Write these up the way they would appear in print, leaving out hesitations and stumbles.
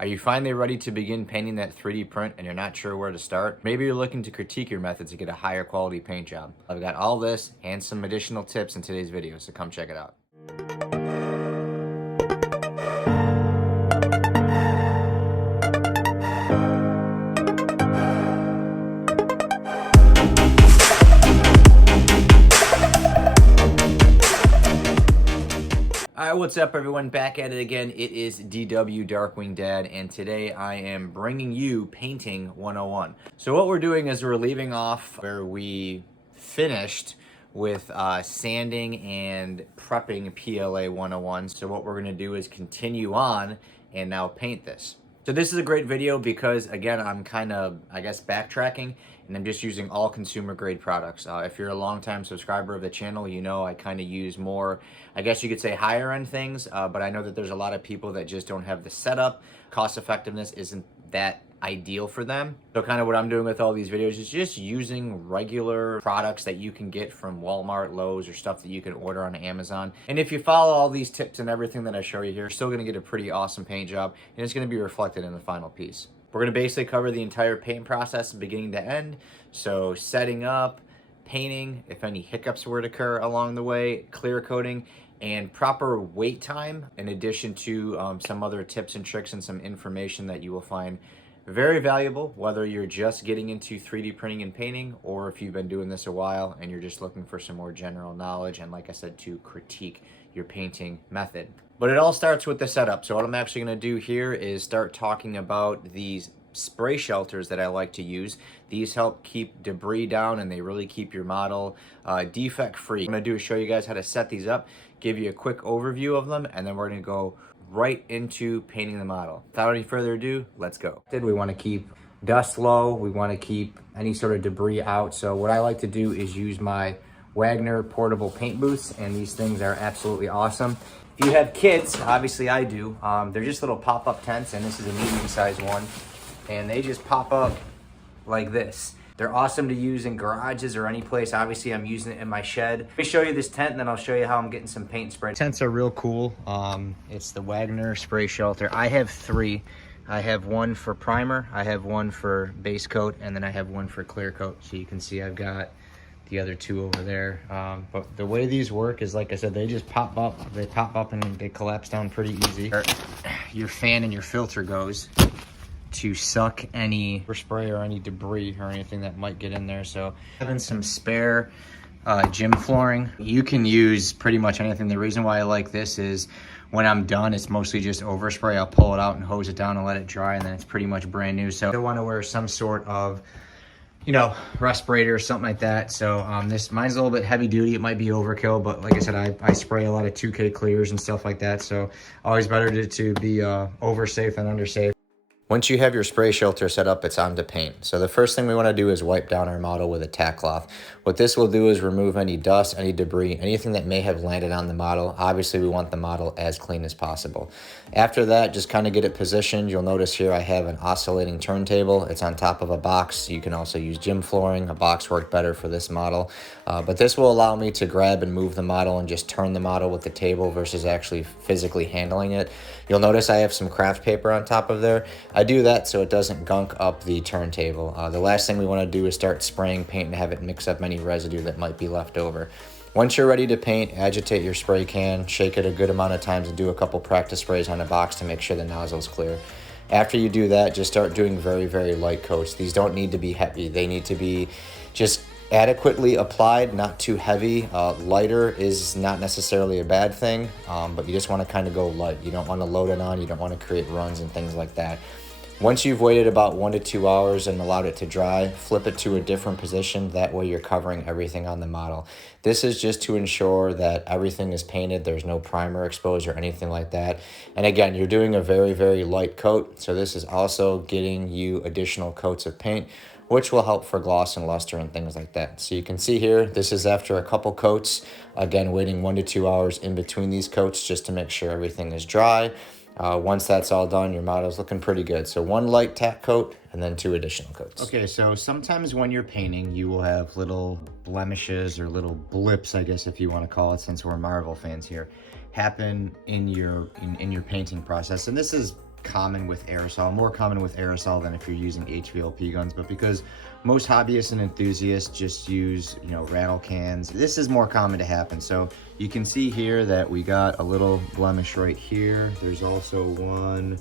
Are you finally ready to begin painting that 3D print and you're not sure where to start? Maybe you're looking to critique your methods to get a higher quality paint job. I've got all this and some additional tips in today's video, so come check it out. Alright, what's up everyone? Back at it again. It is DW Darkwing Dad, and today I am bringing you Painting 101. So what we're doing is we're leaving off where we finished with sanding and prepping PLA 101. So what we're going to do is continue on and now paint this. So this is a great video because, again, I'm kind of, I guess, backtracking, and I'm just using all consumer grade products. If you're a longtime subscriber of the channel, you know I kind of use more, I guess you could say, higher end things, but I know that there's a lot of people that just don't have the setup. Cost effectiveness isn't that ideal for them. So kind of what I'm doing with all these videos is just using regular products that you can get from Walmart, Lowe's, or stuff that you can order on Amazon. And if you follow all these tips and everything that I show you here, you're still gonna get a pretty awesome paint job, and it's gonna be reflected in the final piece. We're gonna basically cover the entire paint process beginning to end. So setting up, painting, if any hiccups were to occur along the way, clear coating, and proper wait time, in addition to some other tips and tricks and some information that you will find very valuable, whether you're just getting into 3D printing and painting, or if you've been doing this a while and you're just looking for some more general knowledge and, like I said, to critique your painting method. But it all starts with the setup. So what I'm actually going to do here is start talking about these spray shelters that I like to use. These help keep debris down, and they really keep your model defect free. What I'm going to do is show you guys how to set these up, give you a quick overview of them, and then we're going to go right into painting the model. Without any further ado, let's go. We want to keep dust low. We want to keep any sort of debris out. So what I like to do is use my Wagner portable paint booths, and these things are absolutely awesome. If you have kids, obviously I do, they're just little pop-up tents, and this is a medium-sized one, and they just pop up like this. They're awesome to use in garages or any place. Obviously, I'm using it in my shed. Let me show you this tent, and then I'll show you how I'm getting some paint spray. Tents are real cool. It's the Wagner spray shelter. I have three. I have one for primer, I have one for base coat, and then I have one for clear coat. So you can see I've got the other two over there. But the way these work is, like I said, they just pop up. They pop up and they collapse down pretty easy. Your fan and your filter goes to suck any spray or any debris or anything that might get in there. So having some spare gym flooring, you can use pretty much anything. The reason why I like this is when I'm done, it's mostly just overspray. I'll pull it out and hose it down and let it dry, and then it's pretty much brand new. So I want to wear some sort of, you know, respirator or something like that. So mine's a little bit heavy duty. It might be overkill, but like I said, I spray a lot of 2K clears and stuff like that. So always better to be over safe than under safe. Once you have your spray shelter set up, it's on to paint. So the first thing we want to do is wipe down our model with a tack cloth. What this will do is remove any dust, any debris, anything that may have landed on the model. Obviously, we want the model as clean as possible. After that, just kind of get it positioned. You'll notice here I have an oscillating turntable. It's on top of a box. You can also use gym flooring. A box worked better for this model. But this will allow me to grab and move the model and just turn the model with the table versus actually physically handling it. You'll notice I have some craft paper on top of there. I do that so it doesn't gunk up the turntable. The last thing we want to do is start spraying paint and have it mix up any residue that might be left over. Once you're ready to paint, agitate your spray can, shake it a good amount of times, and do a couple practice sprays on the box to make sure the nozzle's clear. After you do that, just start doing very, very light coats. These don't need to be heavy. They need to be just adequately applied, not too heavy. Lighter is not necessarily a bad thing, but you just want to kind of go light. You don't want to load it on. You don't want to create runs and things like that. Once you've waited about 1 to 2 hours and allowed it to dry, flip it to a different position. That way you're covering everything on the model. This is just to ensure that everything is painted. There's no primer exposed or anything like that. And again, you're doing a very, very light coat. So this is also getting you additional coats of paint, which will help for gloss and luster and things like that. So you can see here, this is after a couple coats. Again, waiting 1 to 2 hours in between these coats just to make sure everything is dry. Once that's all done, your model's looking pretty good. So 1 light tack coat and then 2 additional coats. Okay, so sometimes when you're painting, you will have little blemishes or little blips, I guess if you want to call it, since we're Marvel fans here, happen in your painting process. And this is common with aerosol, more common with aerosol than if you're using HVLP guns, but because most hobbyists and enthusiasts just use, you know, rattle cans, this is more common to happen. So you can see here that we got a little blemish right here. There's also one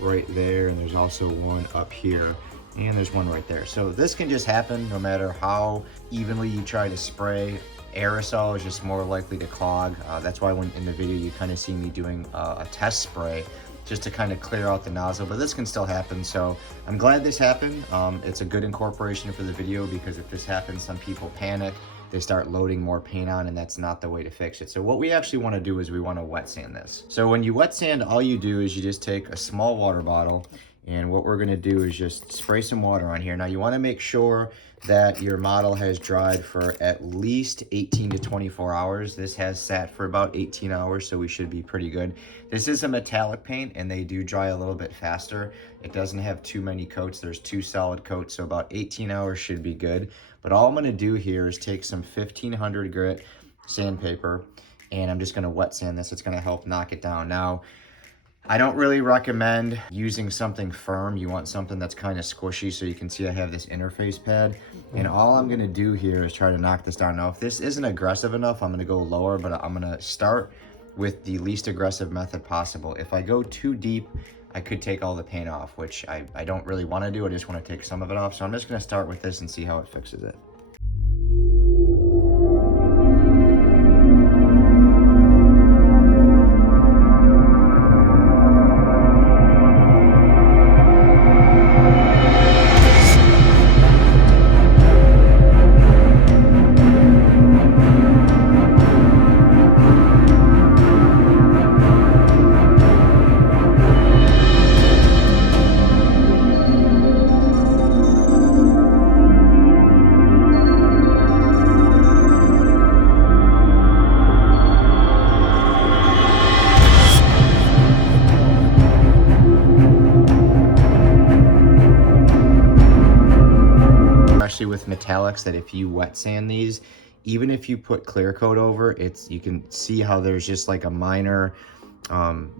right there, and there's also one up here, and there's one right there. So this can just happen no matter how evenly you try to spray. Aerosol is just more likely to clog. That's why when in the video you kind of see me doing a test spray just to kind of clear out the nozzle, but this can still happen. So I'm glad this happened. It's a good incorporation for the video, because if this happens, some people panic, they start loading more paint on, and that's not the way to fix it. So what we actually want to do is we want to wet sand this. So when you wet sand, all you do is you just take a small water bottle, and what we're going to do is just spray some water on here. Now you want to make sure that your model has dried for at least 18 to 24 hours. This has sat for about 18 hours, so we should be pretty good. This is a metallic paint, and they do dry a little bit faster. It doesn't have too many coats. There's 2 solid coats, so about 18 hours should be good. But all I'm going to do here is take some 1500 grit sandpaper, and I'm just going to wet sand this. It's going to help knock it down. Now, I don't really recommend using something firm. You want something that's kind of squishy. So you can see I have this interface pad, and all I'm gonna do here is try to knock this down. Now, if this isn't aggressive enough, I'm gonna go lower, but I'm gonna start with the least aggressive method possible. If I go too deep, I could take all the paint off, which I don't really wanna do. I just wanna take some of it off. So I'm just gonna start with this and see how it fixes it. With metallics, that if you wet sand these, even if you put clear coat over, you can see how there's just like a minor,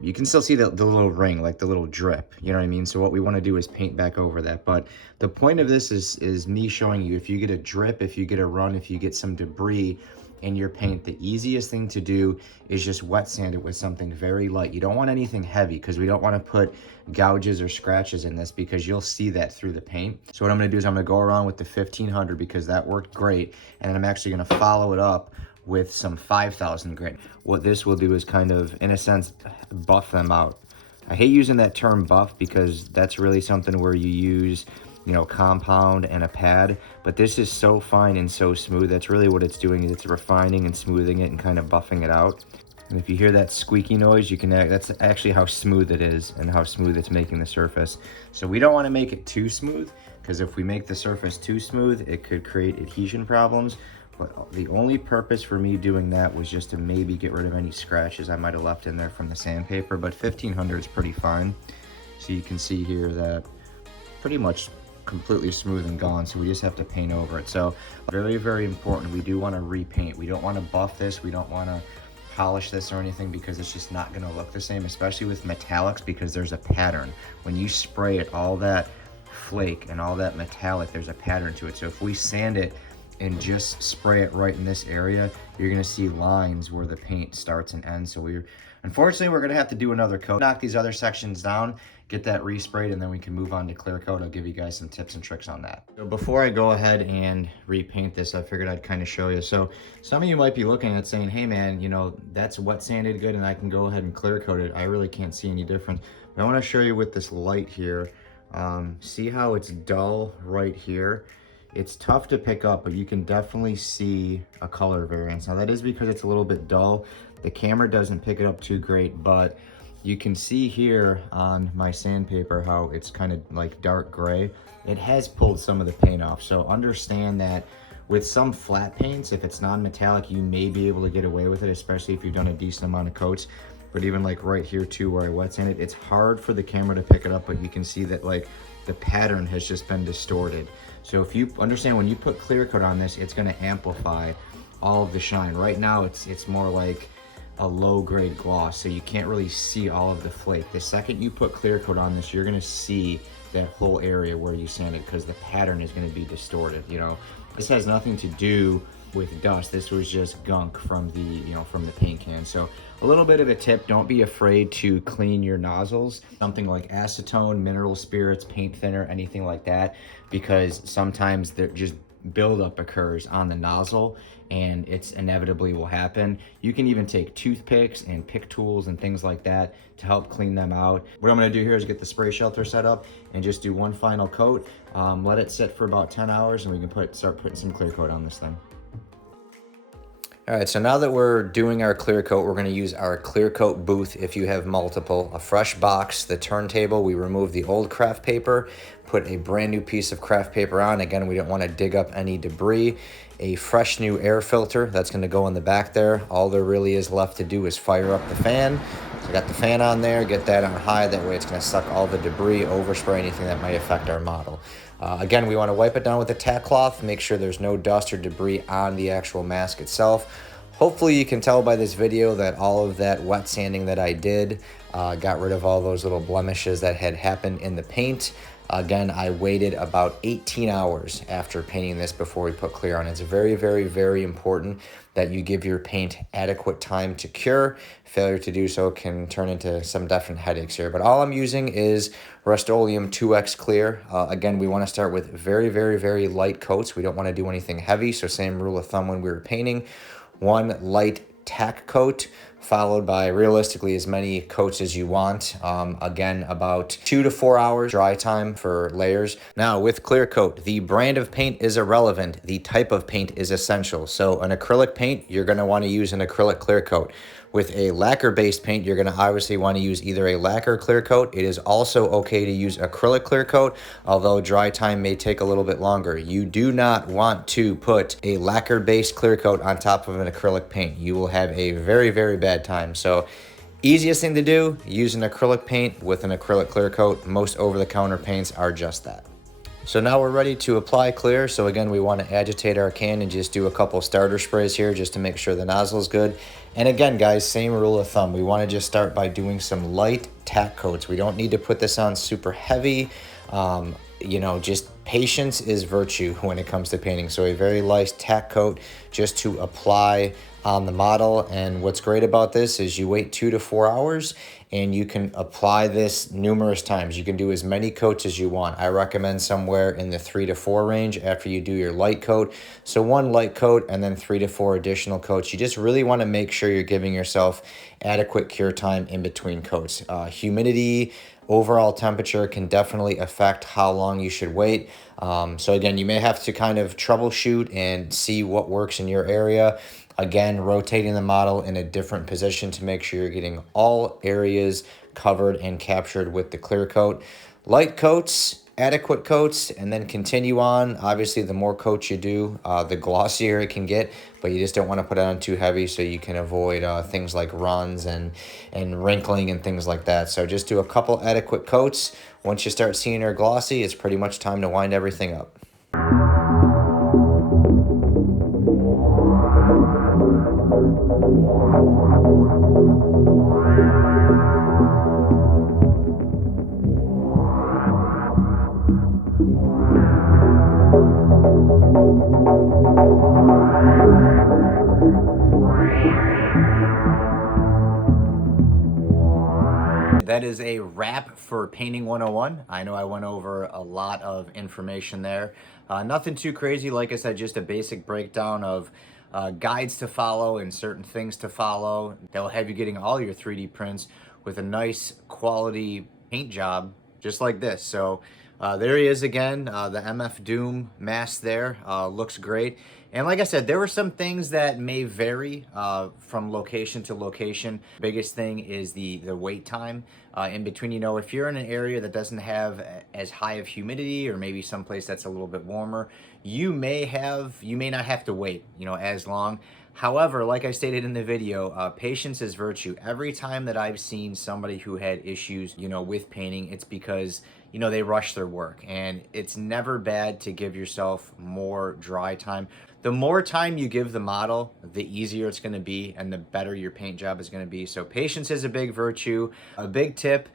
you can still see the little ring, like the little drip, you know what I mean? So what we want to do is paint back over that. But the point of this is me showing you, if you get a drip, if you get a run, if you get some debris in your paint, the easiest thing to do is just wet sand it with something very light. You don't want anything heavy, because we don't want to put gouges or scratches in this, because you'll see that through the paint. So what I'm going to do is I'm going to go around with the 1500, because that worked great, and then I'm actually going to follow it up with some 5000 grit. What this will do is kind of, in a sense, buff them out. I hate using that term buff, because that's really something where you use, you know, compound and a pad, but this is so fine and so smooth. That's really what it's doing, is it's refining and smoothing it and kind of buffing it out. And if you hear that squeaky noise, you can, that's actually how smooth it is and how smooth it's making the surface. So we don't want to make it too smooth, because if we make the surface too smooth, it could create adhesion problems. But the only purpose for me doing that was just to maybe get rid of any scratches I might have left in there from the sandpaper, but 1500 is pretty fine. So you can see here that pretty much completely smooth and gone, so we just have to paint over it. So very, very important, we do want to repaint. We don't want to buff this, we don't want to polish this or anything, because it's just not going to look the same, especially with metallics, because there's a pattern. When you spray it, all that flake and all that metallic, there's a pattern to it. So if we sand it and just spray it right in this area, you're going to see lines where the paint starts and ends. So unfortunately, we're going to have to do another coat, knock these other sections down, get that resprayed, and then we can move on to clear coat. I'll give you guys some tips and tricks on that. So before I go ahead and repaint this, I figured I'd kind of show you. So some of you might be looking at saying, hey man, you know, that's wet sanded good and I can go ahead and clear coat it. I really can't see any difference. But I want to show you with this light here. See how it's dull right here? It's tough to pick up, but you can definitely see a color variance. Now that is because it's a little bit dull. The camera doesn't pick it up too great, but you can see here on my sandpaper how it's kind of like dark gray. It has pulled some of the paint off. So understand that with some flat paints, if it's non-metallic, you may be able to get away with it, especially if you've done a decent amount of coats. But even like right here too, where I wet sanded, it's hard for the camera to pick it up, but you can see that like the pattern has just been distorted. So if you understand, when you put clear coat on this, it's gonna amplify all of the shine. Right now, it's more like a low grade gloss, so you can't really see all of the flake. The second you put clear coat on this, you're gonna see that whole area where you sanded, because the pattern is gonna be distorted, you know. This has nothing to do with dust. This was just gunk from the, you know, from the paint can. So a little bit of a tip, don't be afraid to clean your nozzles. Something like acetone, mineral spirits, paint thinner, anything like that, because sometimes there just buildup occurs on the nozzle and it's inevitably will happen. You can even take toothpicks and pick tools and things like that to help clean them out. What I'm gonna do here is get the spray shelter set up and just do one final coat. Let it sit for about 10 hours and we can start putting some clear coat on this thing. All right, so now that we're doing our clear coat, we're gonna use our clear coat booth if you have multiple, a fresh box, the turntable. We remove the old craft paper, put a brand new piece of craft paper on. Again, we don't wanna dig up any debris. A fresh new air filter, that's gonna go in the back there. All there really is left to do is fire up the fan. So I got the fan on there, get that on high, that way it's gonna suck all the debris, overspray anything that might affect our model. Again, we want to wipe it down with a tack cloth, make sure there's no dust or debris on the actual mask itself. Hopefully you can tell by this video that all of that wet sanding that I did got rid of all those little blemishes that had happened in the paint. Again, I waited about 18 hours after painting this before we put clear on. It's very, very, very important that you give your paint adequate time to cure. Failure to do so can turn into some definite headaches here. But all I'm using is Rust-Oleum 2X Clear. Again, we want to start with very, very, very light coats. We don't want to do anything heavy, so same rule of thumb when we were painting. One light tack coat, followed by realistically as many coats as you want. Again, about 2 to 4 hours dry time for layers. Now with clear coat, the brand of paint is irrelevant. The type of paint is essential. So an acrylic paint, you're gonna wanna use an acrylic clear coat. With a lacquer-based paint, you're gonna obviously wanna use either a lacquer clear coat. It is also okay to use acrylic clear coat, although dry time may take a little bit longer. You do not want to put a lacquer-based clear coat on top of an acrylic paint. You will have a very, very bad time. So easiest thing to do, use an acrylic paint with an acrylic clear coat. Most over-the-counter paints are just that. So now we're ready to apply clear. So again, we want to agitate our can and just do a couple starter sprays here just to make sure the nozzle is good. And again, guys, same rule of thumb. We want to just start by doing some light tack coats. We don't need to put this on super heavy. You know, just patience is virtue when it comes to painting. So a very light tack coat just to apply on the model. And what's great about this is you wait 2 to 4 hours and you can apply this numerous times. You can do as many coats as you want. I recommend somewhere in the 3 to 4 range after you do your light coat. So 1 light coat and then 3 to 4 additional coats. You just really want to make sure you're giving yourself adequate cure time in between coats. Humidity, overall temperature can definitely affect how long you should wait. So again, you may have to kind of troubleshoot and see what works in your area. Again, rotating the model in a different position to make sure you're getting all areas covered and captured with the clear coat. Light coats, adequate coats, and then continue on. Obviously, the more coats you do, the glossier it can get, but you just don't want to put it on too heavy so you can avoid things like runs and wrinkling and things like that. So just do a couple adequate coats. Once you start seeing her glossy, it's pretty much time to wind everything up. That is a wrap for Painting 101. I know I went over a lot of information there. Nothing too crazy. Like I said, just a basic breakdown of guides to follow and certain things to follow that will have you getting all your 3D prints with a nice quality paint job just like this. So there he is again, the MF Doom mask there, looks great. And like I said, there were some things that may vary from location to location. Biggest thing is the wait time in between. You know, if you're in an area that doesn't have as high of humidity, or maybe someplace that's a little bit warmer, you may not have to wait, you know, as long. However, like I stated in the video, patience is virtue. Every time that I've seen somebody who had issues, you know, with painting, it's because, you know, they rush their work, and it's never bad to give yourself more dry time. The more time you give the model, the easier it's gonna be and the better your paint job is gonna be. So patience is a big virtue. A big tip,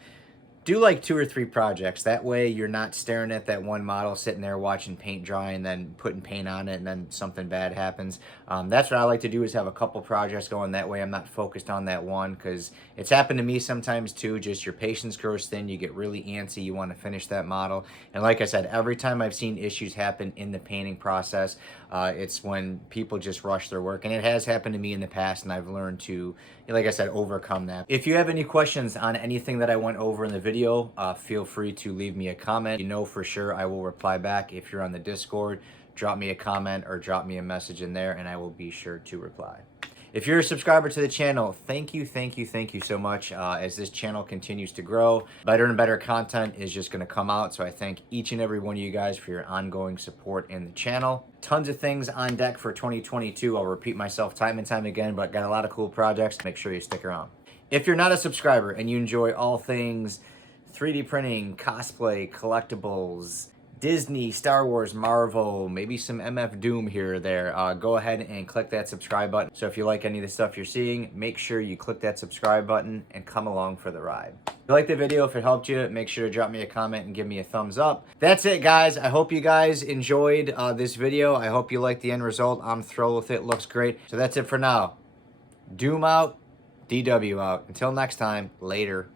do like 2 or 3 projects. That way you're not staring at that one model, sitting there watching paint dry and then putting paint on it and then something bad happens. That's what I like to do, is have a couple projects going. That way I'm not focused on that one, because it's happened to me sometimes too. Just your patience grows thin, you get really antsy, you want to finish that model. And like I said, every time I've seen issues happen in the painting process, it's when people just rush their work. And it has happened to me in the past, and I've learned to, like I said, overcome that. If you have any questions on anything that I went over in the video, feel free to leave me a comment. You know for sure I will reply back. If you're on the Discord, drop me a comment or drop me a message in there and I will be sure to reply. If you're a subscriber to the channel, thank you so much. As this channel continues to grow, better and better content is just gonna come out. So I thank each and every one of you guys for your ongoing support in the channel. Tons of things on deck for 2022. I'll repeat myself time and time again, but got a lot of cool projects. Make sure you stick around. If you're not a subscriber and you enjoy all things 3D printing, cosplay, collectibles, Disney, Star Wars, Marvel, maybe some MF Doom here or there, go ahead and click that subscribe button. So if you like any of the stuff you're seeing, make sure you click that subscribe button and come along for the ride. If you liked the video, if it helped you, make sure to drop me a comment and give me a thumbs up. That's it, guys. I hope you guys enjoyed this video. I hope you liked the end result. I'm thrilled with it. Looks great. So that's it for now. Doom out. DW out. Until next time, later.